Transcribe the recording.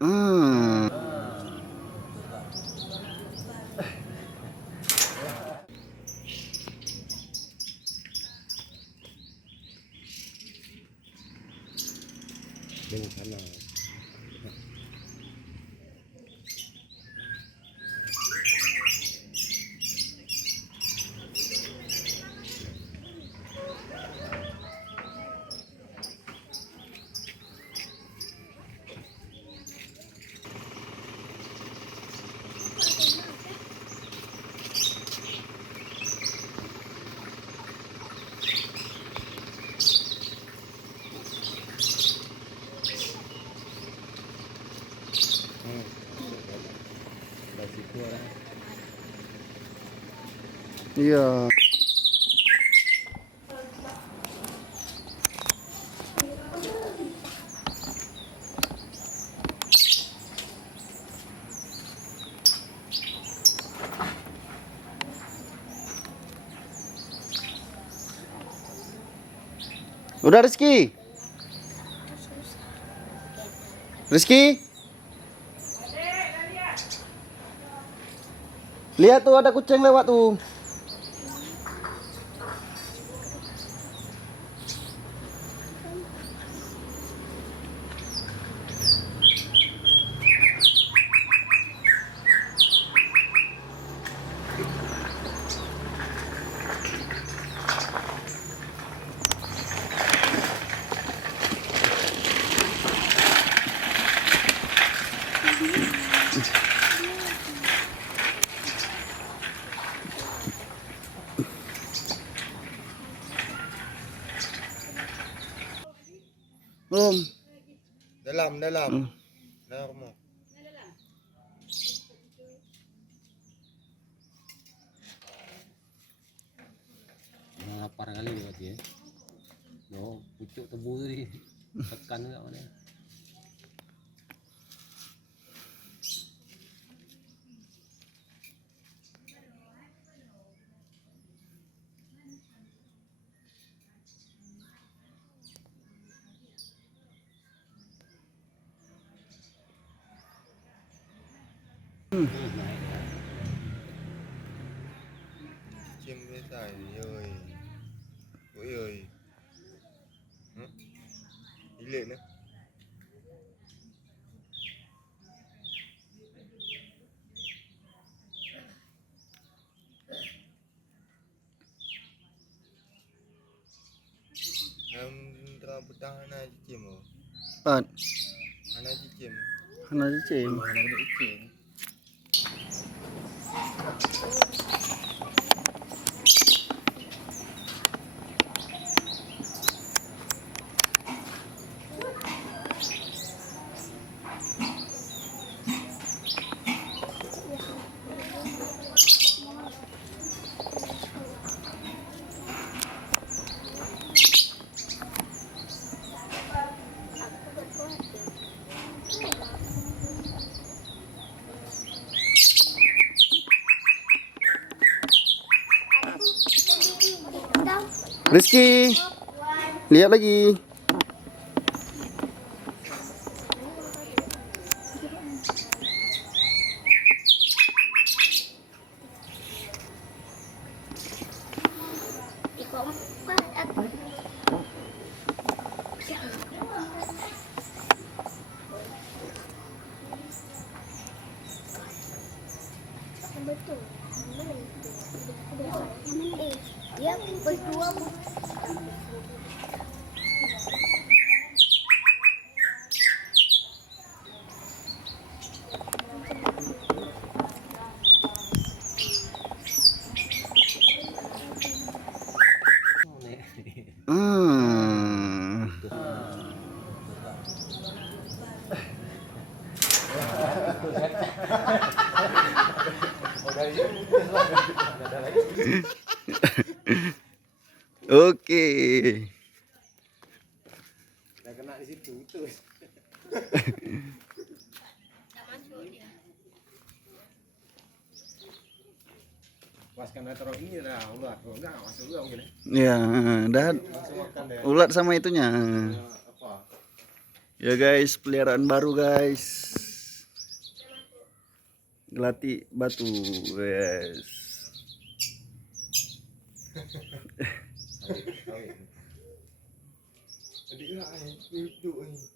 Hmm. Bên sana. Dah situ lah. Iya. Udah Rizky? Rizky? Lihat tuh ada kucing lewat tuh. Belum. Dalam. Hmm. Dalam rumah. Lapar kali dia berarti ya. No, pucuk tebu tu dia tekan kat mana. Chim với tài ơi. Ôi ơi. Ý lên nữa. Terang petang anak cicim oh. Pat. Anak cicim. Mana cicing? Anak cicim. Rizky, lihat lagi. Betul. Dia berdua. Hmm. Oke. Dah kena di situ terus. Pas kena taruh ini dah ular. Kalau enggak masuk juga mungkin ya. Ya, dan Langsung makan deh. ulat sama itunya. Apa? Ya guys, peliharaan baru guys. Gelati batu, guys. Adik lah, duduk ni.